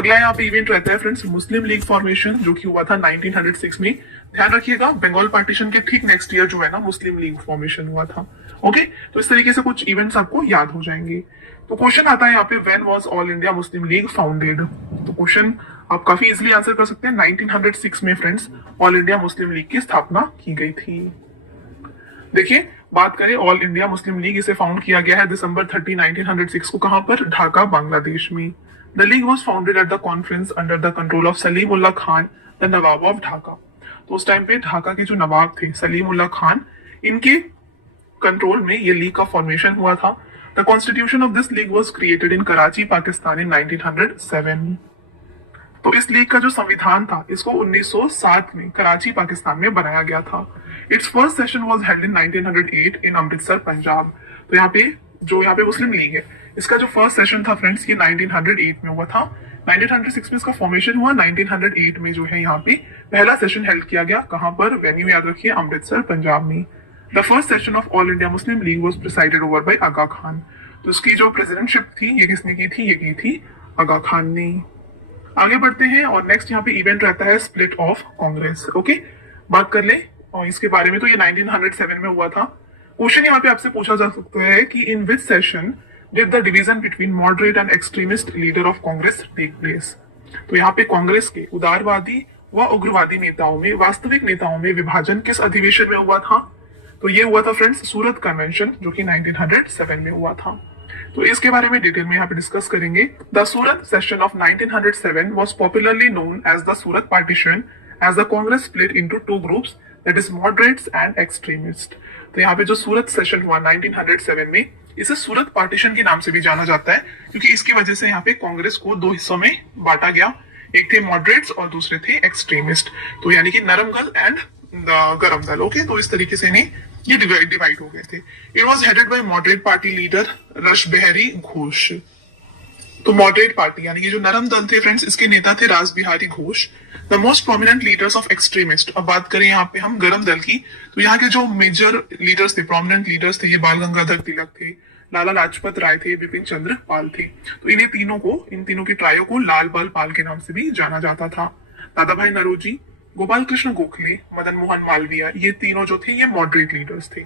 अगला यहाँ पे इवेंट रहता है फ्रेंड्स मुस्लिम लीग फॉर्मेशन, जो कि हुआ था 1906 में। ध्यान रखिएगा बंगाल पार्टीशन के ठीक नेक्स्ट ईयर जो है ना मुस्लिम लीग फॉर्मेशन हुआ था। ओके, तो इस तरीके से कुछ इवेंट्स आपको याद हो जाएंगे। तो क्वेश्चन आता है यहाँ पे, when was all India Muslim league founded. तो क्वेश्चन आप काफी इजिली आंसर कर सकते हैं। 1906 में friends all India Muslim league की स्थापना की गई थी। देखिए, बात करें ऑल इंडिया मुस्लिम लीग, इसे फाउंड किया गया है दिसंबर 30, 1906 को। कहां पर? ढाका, बांग्लादेश में। The league was founded at the conference under the control of Salim Ullah Khan, the Nawab of Dhaka. तो उस टाइम पे ढाका के जो नवाब थे सलीम उल्लाह खान, इनके कंट्रोल में ये लीग का फॉर्मेशन हुआ था। The constitution of this league was created in Karachi, Pakistan in 1907। तो इस लीग का जो संविधान था इसको 1907 में कराची, पाकिस्तान में बनाया गया था। It's first session was held in 1908 इन अमृतसर, पंजाब। तो यहाँ पे मुस्लिम लीग है, इसका जो फर्स्ट सेशन था फ्रेंड्स ये 1908 में हुआ था। 1906 में इसका फॉर्मेशन हुआ, 1908 में जो है यहाँ पे पहला सेशन हेल्ड किया गया। कहां पर? वेन्यू याद रखिए, अमृतसर, पंजाब में। The first session of All India Muslim League was presided over by Aga Khan. तो इसकी जो प्रेसिडेंटशिप थी ये किसने की थी? ये की थी आगा खान ने। आगे बढ़ते हैं और नेक्स्ट यहाँ पे इवेंट रहता है स्प्लिट ऑफ कांग्रेस। ओके, बात कर ले और इसके बारे में। तो ये 1907 में हुआ था। क्वेश्चन यहाँ पे आपसे पूछा जा सकता है कि in which session did the division between moderate and extremist leader of Congress take place. तो यहाँ पे कांग्रेस के उदारवादी व उग्रवादी नेताओं में, वास्तविक नेताओं में विभाजन किस अधिवेशन में हुआ था? तो ये हुआ था फ्रेंड्स सूरत कन्वेंशन, जो कि 1907 में हुआ था। तो इसके बारे में डिटेल में यहाँ पे डिस्कस करेंगे। The Surat session of 1907 was popularly known as the Surat partition, as the Congress split into two groups, that is moderates and extremists। तो यहाँ पे जो सूरत सेशन हुआ 1907 में, इसे सूरत पार्टीशन के नाम से भी जाना जाता है, क्योंकि इसकी वजह से यहाँ पे कांग्रेस को दो हिस्सों में बांटा गया। एक थे मॉडरेट्स और दूसरे थे एक्सट्रीमिस्ट। तो यानी कि नरम दल एंड गरम दल। ओके, तो इस तरीके से इन्हें ये डिवाइड हो गए थे। It was headed by moderate party leader Rashbehari Ghosh. तो मॉडरेट पार्टी यानी कि जो नरम दल थे फ्रेंड्स, इसके नेता थे Rashbehari Ghosh. The most prominent leaders of extremist. अब बात करें यहाँ पे हम गरम दल की, तो यहाँ के जो मेजर लीडर्स थे, प्रोमिनेंट लीडर्स थे, ये बाल गंगाधर तिलक थे, लाला लाजपत राय थे, बिपिन चंद्र पाल थे। तो इन तीनों की ट्रायो को लाल बाल पाल के नाम से भी जाना जाता था। दादा भाई नरोजी, गोपाल कृष्ण गोखले, मदन मोहन मालवीय, ये तीनों जो थे ये मॉडरेट लीडर्स थे।